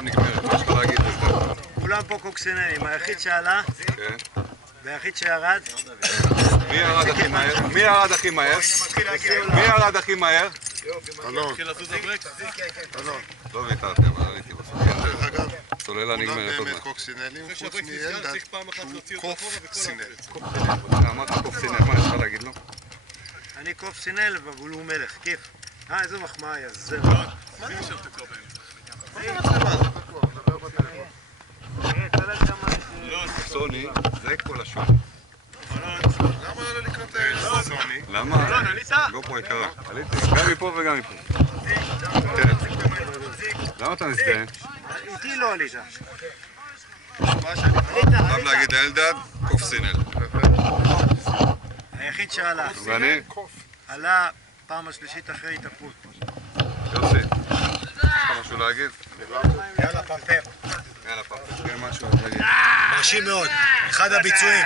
עכשיו נגמרת, מה יש לך להגיד בזה? כולם פה קוקסינלים, היחיד שעלה כן. והיחיד שירד. מי ירד הכי מהר? מי ירד הכי מהר? מי ירד הכי מהר? אלון. לא ויתרתם, אבל עליתי בסוף. דרך אגב, סוללה נגמרת עוד כולם באמת מעט. קוקסינלים, חוץ מאלדד, שהוא קוף-סינל. אמרת קופסינל, מה יש לך להגיד לו? אני קופסינל אבל הוא מלך, כיף. איזה מחמאה, יא זר. סוני, זה כל השוק. למה לא לקנות סוני? למה? לא פה יקרה. עליתי, גם מפה וגם מפה. למה אתה מסתן? איתי לא עלית. חייב להגיד אלדד, קופסינל. היחיד שעלה. ואני? עלה פעם השלישית אחרי התאפות. יוסי, יש לך משהו להגיד? יאללה פמפר. יאללה פרפר, כן משהו להגיד. מרשים מאוד, אחד הביצועים.